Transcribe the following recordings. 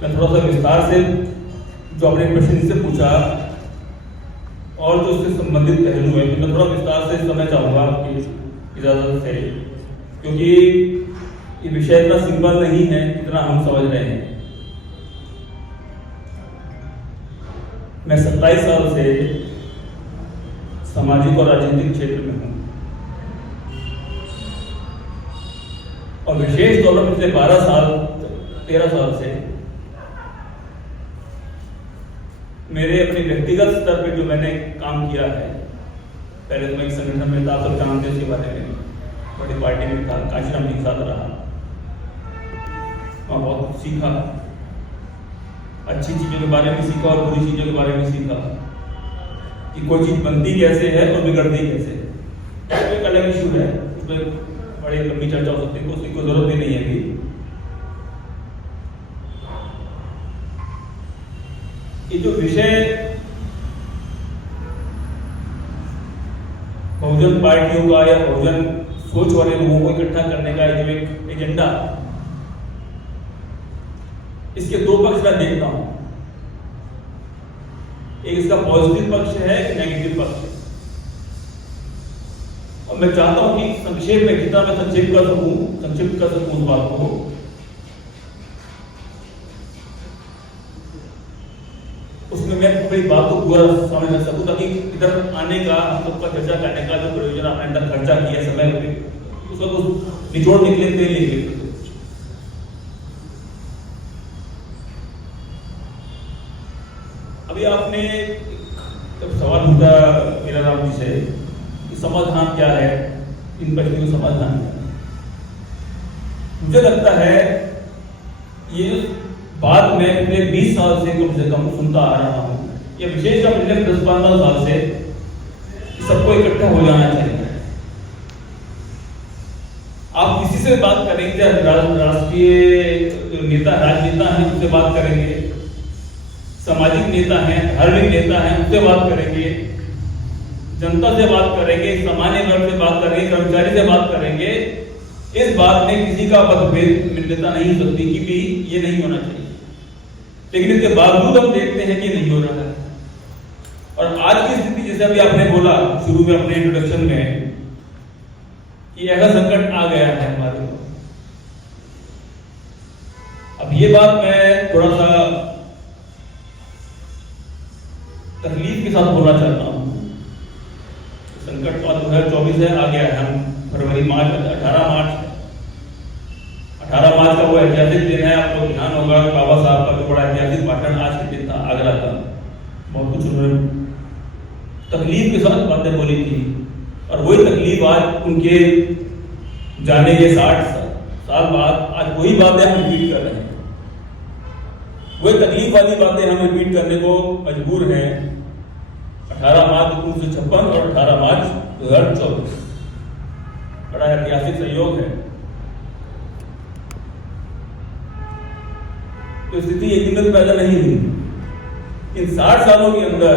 मैं थोड़ा सा विस्तार से जो आपने प्रश्न से पूछा और जो उससे संबंधित पहलू है, तो मैं थोड़ा विस्तार से समझना चाहूँगा आपकी इजाज़त से, क्योंकि ये विषय इतना सिंपल नहीं है जितना हम समझ रहे हैं। मैं 27 साल से सामाजिक और राजनीतिक क्षेत्र में हूँ और विशेष तौर पर पिछले 13 साल से मेरे अपने व्यक्तिगत स्तर पे जो मैंने काम किया है, पहले तो मैं एक संगठन में था, सब जानते उसके बारे में, बड़ी पार्टी में था, कांशीराम जी के साथ रहा, वहाँ बहुत कुछ सीखा, अच्छी चीज़ों के बारे में सीखा और बुरी चीज़ों के बारे में सीखा कि कोई चीज़ बनती कैसे है और बिगड़ती कैसे है। एक अलग इशू है, उसमें बड़ी लंबी चर्चा हो सकती है, उसकी कोई जरूरत भी नहीं है अभी। ये जो विषय बहुजन पार्टियों का या बहुजन सोच वाले लोगों को इकट्ठा करने का जो एक एजेंडा, इसके दो पक्ष मैं देखता हूं। एक इसका पॉजिटिव पक्ष है, एक नेगेटिव पक्ष है, और मैं चाहता हूं कि संक्षेप में जितना मैं संक्षिप्त कर सकूं उस बात को। उसमें मैं अपनी बात को पूरा समझ न सकूं, ताकि इधर आने का, हम सबका चर्चा करने का जो प्रयोजन आपने अंदर खर्चा किया समय में, उसका तो निचोड़ निकले तेल निकले। अभी आपने जब सवाल पूछा मेरा राम जी से कि समाधान क्या है, इन प्रश्नों का समाधान क्या है, मुझे लगता है ये बात मैं पिछले 20 साल से कम सुनता आ रहा हूँ, या विशेषकर पिछले 10-15 साल से सबको इकट्ठा हो जाना चाहिए। आप किसी से बात करेंगे, राष्ट्रीय नेता, राजनेता हैं उनसे बात करेंगे, सामाजिक नेता हैं, धार्मिक नेता हैं उनसे बात करेंगे, जनता से बात करेंगे, सामान्य वर्ग से बात करेंगे, कर्मचारी से बात करेंगे, इस बात में किसी का मतभेद मिलता नहीं हो सकती कि भी ये नहीं होना चाहिए। लेकिन इसके बावजूद हम देखते हैं कि नहीं हो रहा है। और आज की स्थिति, जैसे अभी आपने बोला शुरू में अपने इंट्रोडक्शन में, कि ऐसा संकट आ गया है हमारे को। अब ये बात मैं थोड़ा सा तकलीफ के साथ बोलना चाहता हूं। संकट तो 2024 है, आ गया है, हम फरवरी मार्च 18 मार्च का वो ऐतिहासिक दिन है। आपको ध्यान होगा बाबा साहब का जो बड़ा ऐतिहासिक भाषण आज के दिन था, आगरा का, बहुत कुछ उन्होंने तकलीफ के साथ बातें बोली थी, और वही तकलीफ आज उनके जाने के 60 साल बाद आज वही बातें हम रिपीट कर रहे हैं। वही तकलीफ वाली बातें हम रिपीट करने को मजबूर हैं। 18 मार्च 1956 और 18 मार्च 2024 बड़ा ऐतिहासिक संयोग है। तो स्थिति एक दिन में पैदा नहीं हुई। इन 60 सालों के अंदर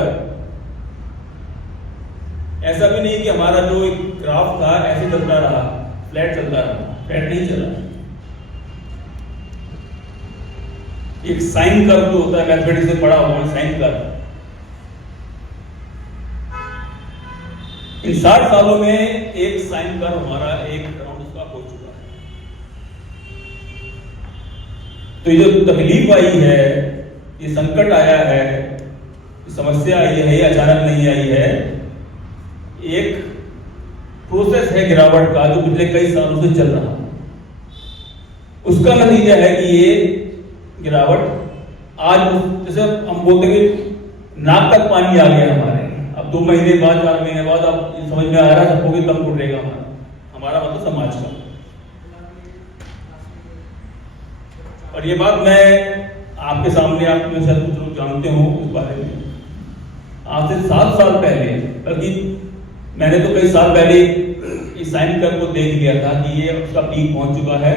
ऐसा भी नहीं कि हमारा जो एक ग्राफ था ऐसे चलता रहा, फ्लैट चलता रहा, फ्लैट नहीं चला। एक साइन कर्व जो होता है, मैथमेटिक्स से पढ़ा हुआ साइन कर्व, इन 60 सालों में एक साइन कर्व हमारा एक राउंड उसका हो चुका है। तो ये जो तकलीफ आई है, ये संकट आया है, ये समस्या आई है, ये अचानक नहीं आई है, एक प्रोसेस है गिरावट का जो पिछले कई सालों से चल रहा है। उसका नतीजा है कि ये गिरावट आज, जैसे हम बोलते हैं कि नाक तक पानी आ गया हमारे। अब 2 महीने बाद, 4 महीने बाद अब समझ में आ रहा है सबको कि कब टूटेगा हमारा मतलब समाज का। और ये बात मैं आपके सामने, आप में से कुछ लोग जानते हो उस बारे में, आज से 7 साल पहले, बल्कि मैंने तो कई साल पहले इस साइन कर्व को देख लिया था कि ये उसका पीक पहुंच चुका है,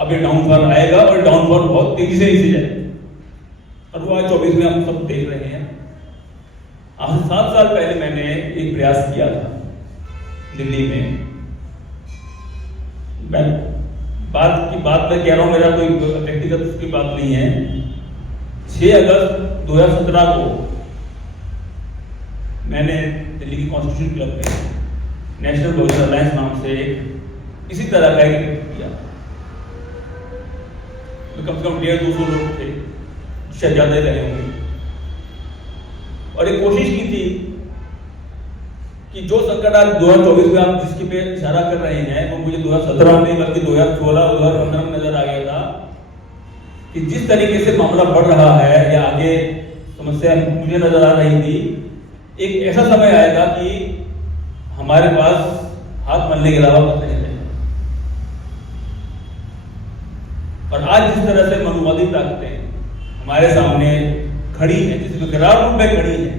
अब ये डाउनफॉल आएगा और डाउनफॉल बहुत तेजी से नीचे जाएगा। और वो आज 24 में हम सब देख रहे हैं। आज 7 साल पहले मैंने एक प्रयास किया था दिल्ली में। मैं बात मैं कह रहा हूं, मेरा कोई व्यक्तिगत की बात नहीं है। 6 अगस्त 2017 को मैंने दिल्ली की कॉन्स्टिट्यूशन क्लब में नेशनल बहुजन अलायंस नाम से इसी तरह का एक किया। तो कम से कम 150-200 लोग थे, शायद ज्यादा ही रहे होंगे, और एक कोशिश की थी कि जो संकट आज 2024 में आप जिसके पे इशारा कर रहे हैं वो मुझे 2017 में बल्कि 2016-2015 में नजर आ गया था कि जिस तरीके से मामला बढ़ रहा है या आगे समस्या मुझे नजर आ रही थी, एक ऐसा समय आएगा कि हमारे पास हाथ मलने के अलावा कुछ नहीं रहेगा। और आज जिस तरह से मनुवादी ताकतें हमारे सामने खड़ी है, जिस विकराल रूप में खड़ी है,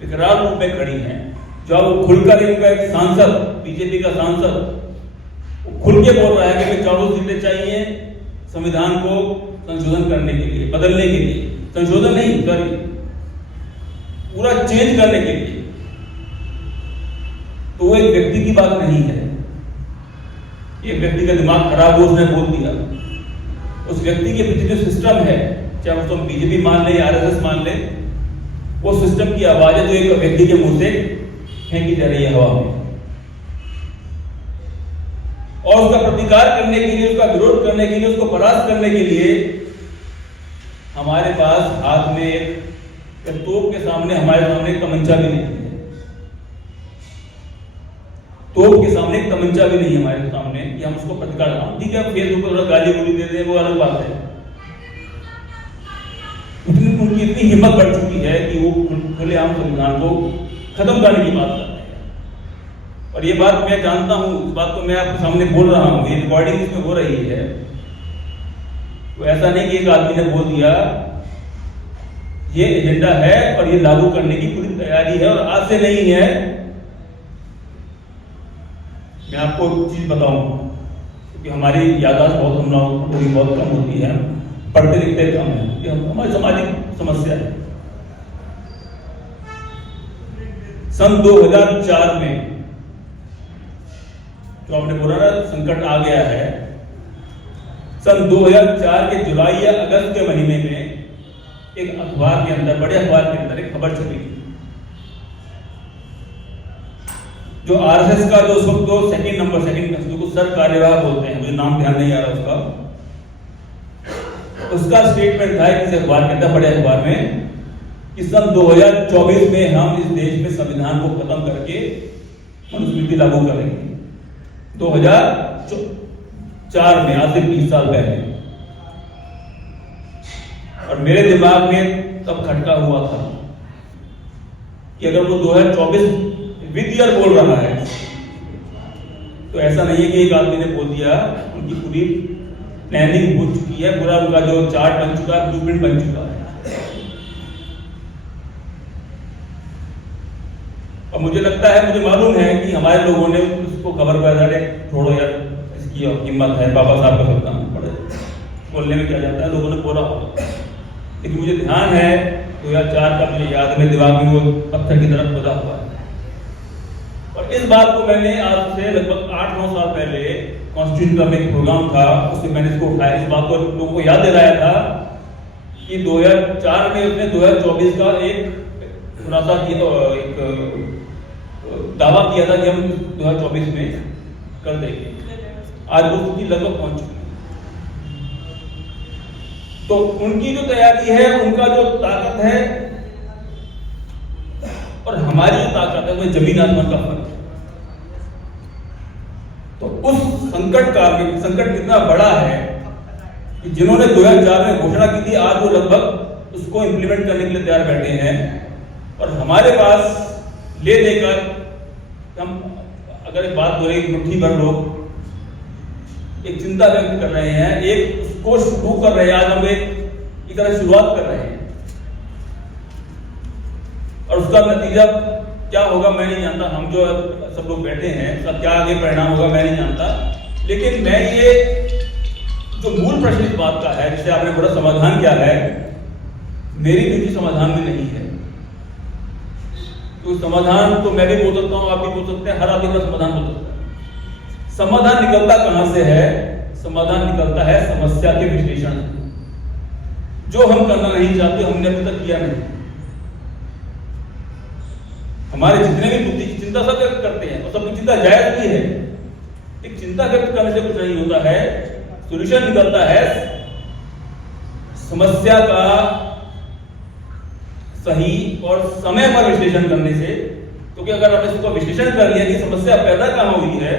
विकराल रूप में खड़ी है, जो अब खुलकर इनका एक सांसद, बीजेपी का सांसद खुल के बोल रहा है कि 400 सीटें चाहिए संविधान को संशोधन करने के लिए, बदलने के लिए, संशोधन नहीं सॉरी पूरा चेंज करने के लिए। तो वो एक व्यक्ति की बात नहीं है, एक व्यक्ति का दिमाग खराब हो उसने बोल दिया। उस व्यक्ति के पीछे जो सिस्टम है, चाहे उसको हम बीजेपी मान ले या आरएसएस मान ले, वो सिस्टम की आवाज है जो एक व्यक्ति के मुंह से फेंकी जा रही है हवा में। और उसका प्रतिकार करने के लिए, उसका विरोध करने के लिए, उसको परास्त करने के लिए हमारे पास हाथ में एक तोप के सामने, हमारे सामने एक तमंचा भी नहीं है। तोप के सामने एक तमंचा भी नहीं है हमारे सामने कि हम उसको प्रतिकार करें। ठीक है, फेसबुक पर गाली गोली दे दे, वो अलग बात है। उनकी इतनी हिम्मत बढ़ चुकी है कि वो खुलेआम संविधान को खत्म करने की बात कर रहे हैं। और ये बात मैं जानता हूं, इस बात को मैं आपके सामने बोल रहा हूं, ये रिकॉर्डिंग इसमें हो रही है। तो ऐसा नहीं कि एक आदमी ने बोल दिया, ये एजेंडा है और ये लागू करने की पूरी तैयारी है और आज से नहीं है। मैं आपको एक चीज बताऊं, क्योंकि हमारी याददाश्त बहुत, हम लोगों की बहुत कम होती है, पढ़ते लिखते कम है, ये हमारी सामाजिक समस्या है। सन 2004 में जो आपने बोला ना संकट आ गया है, सन 2004 के जुलाई या अगस्त के महीने में एक अखबार के अंदर, बड़े अखबार के अंदर एक खबर छपी थी, जो आरएसएस का जो उस वक्त जो सेकंड जिसको सर कार्यवाह बोलते हैं, मुझे नाम ध्यान नहीं आ रहा उसका स्टेटमेंट था किसी अखबार के अंदर, बड़े अखबार में, कि सन 2024 में हम इस देश में संविधान को खत्म करके मनुस्मृति लागू करेंगे। 2004 में, आज से 20 साल पहले। और मेरे दिमाग में तब खटका हुआ था कि अगर वो 2024 विद ईयर बोल रहा है तो ऐसा नहीं है कि एक आदमी ने बोल दिया, उनकी पूरी प्लानिंग हो चुकी है, पूरा उनका जो चार्ट बन चुका है, ब्लूप्रिंट बन चुका है। और मुझे लगता है, मुझे मालूम है कि हमारे लोगों ने उसको खबर कर दिया, छोड़ो यार इसकी हिम्मत है, बाबा साहब का सकता हूँ, बड़े बोलने में क्या जाता है, लोगों ने बोला होगा। लेकिन मुझे ध्यान है 2004 का, मुझे याद है, दिमाग में वो पत्थर की तरफ खुदा हुआ है। और इस बात को मैंने आज से लगभग 8-9 साल पहले कॉन्स्टिट्यूशन का एक प्रोग्राम था, उसमें मैंने इसको उठाया, इस बात को लोगों को याद दिलाया था कि 2004 में उसने 2024 का एक खुलासा किया, एक दावा किया था कि हम 2024 में कर देंगे। आज वो उसकी लगभग पहुंच चुकी है। तो उनकी जो तैयारी है, उनका जो ताकत है और हमारी जो ताकत है, वो जमीन आसमान का फर्क है। तो उस संकट का संकट कितना बड़ा है कि जिन्होंने 2004 में घोषणा की थी, आज वो लगभग उसको इंप्लीमेंट करने के लिए तैयार बैठे हैं। और हमारे पास ले लेकर हम, अगर एक बात हो रही, मुट्ठी भर लोग एक चिंता व्यक्त कर रहे हैं, एक उसको शुरू कर रहे हैं, आज हम एक तरह शुरुआत कर रहे हैं। और उसका नतीजा क्या होगा मैं नहीं जानता, हम जो सब लोग बैठे हैं उसका क्या आगे परिणाम होगा मैं नहीं जानता। लेकिन मैं ये जो मूल प्रश्न इस बात का है, जिसे आपने बड़ा समाधान क्या है, मेरी निजी समाधान में नहीं है। तो समाधान तो मैं भी बोल सकता हूं, आप भी बोल सकते हैं, हर आदमी का समाधान बोल सकता है। समाधान निकलता कहां से है? समाधान निकलता है समस्या के विश्लेषण। जो हम करना नहीं चाहते हमने अभी तक किया नहीं। हमारे जितने भी बुद्धि की चिंता सब व्यक्त करते हैं और सबकी चिंता जायज भी है, एक चिंता व्यक्त करने से कुछ नहीं होता है। सॉल्यूशन निकलता है समस्या का सही और समय पर विश्लेषण करने से। क्योंकि अगर आपने इसको विश्लेषण कर लिया कि समस्या पैदा कहां हुई है,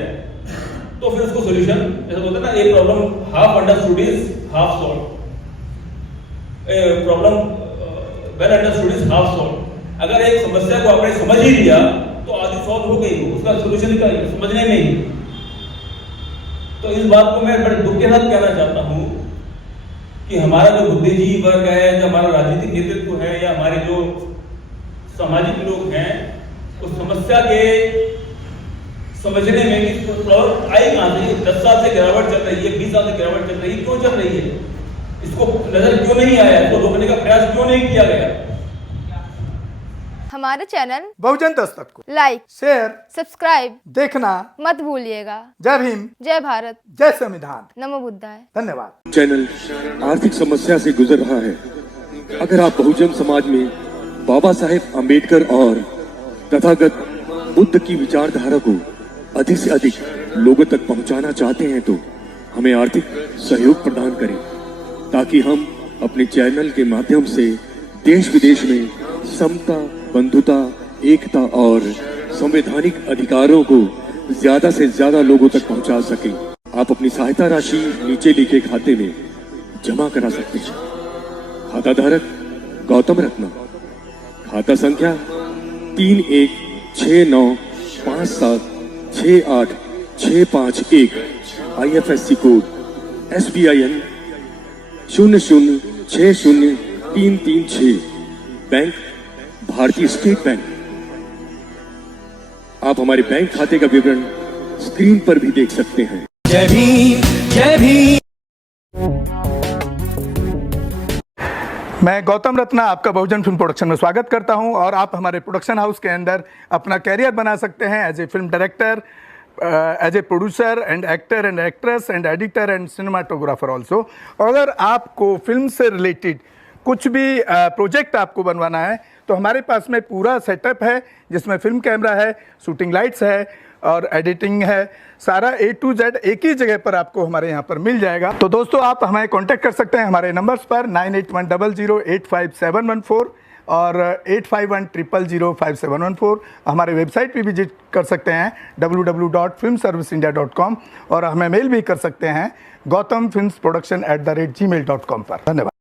तो फिर उसको सॉल्यूशन, जैसे बोलते हैं ना, a problem half understood is half solve, a problem well understood is half solve. अगर एक समस्या को आपने समझ ही लिया तो आधी सॉल्व हो गई, उसका सॉल्यूशन निकल गया समझने में ही। तो इस बात को मैं बड़े दुख के साथ कहना चाहता हूं कि हमारा जो बुद्धिजीवी वर्ग है, जो हमारा राजनीतिक नेतृत्व है, या हमारे जो सामाजिक लोग हैं, उस समस्या के समझने में कि प्रॉब्लम आई कहां से, 10 साल से गिरावट चल रही है, 20 साल से गिरावट चल रही है, क्यों चल रही है, इसको नजर क्यों नहीं आया, इसको रोकने का प्रयास क्यों नहीं किया गया। हमारे चैनल बहुजन दस्तक को लाइक, शेयर, सब्सक्राइब देखना मत भूलिएगा। जय भीम, जय भारत, जय संविधान, नमो बुद्धाय। धन्यवाद। चैनल आर्थिक समस्या से गुजर रहा है। अगर आप बहुजन समाज में बाबा साहेब आम्बेडकर और तथागत बुद्ध की विचारधारा को अधिक से अधिक लोगों तक पहुंचाना चाहते हैं तो हमें आर्थिक सहयोग प्रदान करें, ताकि हम अपने चैनल के माध्यम से देश विदेश में समता, बंधुता, एकता और संवैधानिक अधिकारों को ज्यादा से ज्यादा लोगों तक पहुंचा सकें। आप अपनी सहायता राशि नीचे लिखे खाते में जमा करा सकते हैं। खाता धारक गौतम रत्ना, खाता संख्या 3169576865 IFSC कोड SBIN 0060336, बैंक भारतीय स्टेट बैंक। आप हमारे बैंक खाते का विवरण स्क्रीन पर भी देख सकते हैं। जय भीम, जय भीम। मैं गौतम रत्ना आपका बहुजन फिल्म प्रोडक्शन में स्वागत करता हूं, और आप हमारे प्रोडक्शन हाउस के अंदर अपना कैरियर बना सकते हैं as a film director, as a producer and actor and actress and editor and cinematographer also. अगर आपको फिल्म से रिलेटेड कुछ भी प्रोजेक्ट आपको बनवाना है तो हमारे पास में पूरा सेटअप है, जिसमें फिल्म कैमरा है, शूटिंग लाइट्स है और एडिटिंग है। सारा A to Z एक ही जगह पर आपको हमारे यहाँ पर मिल जाएगा। तो दोस्तों, आप हमें कांटेक्ट कर सकते हैं हमारे नंबर्स पर 9810085714 और 8510005714। हमारे वेबसाइट पे विजिट कर सकते हैं www.filmserviceindia.com, और हमें मेल भी कर सकते हैं gautamfilmsproduction@gmail.com पर। धन्यवाद।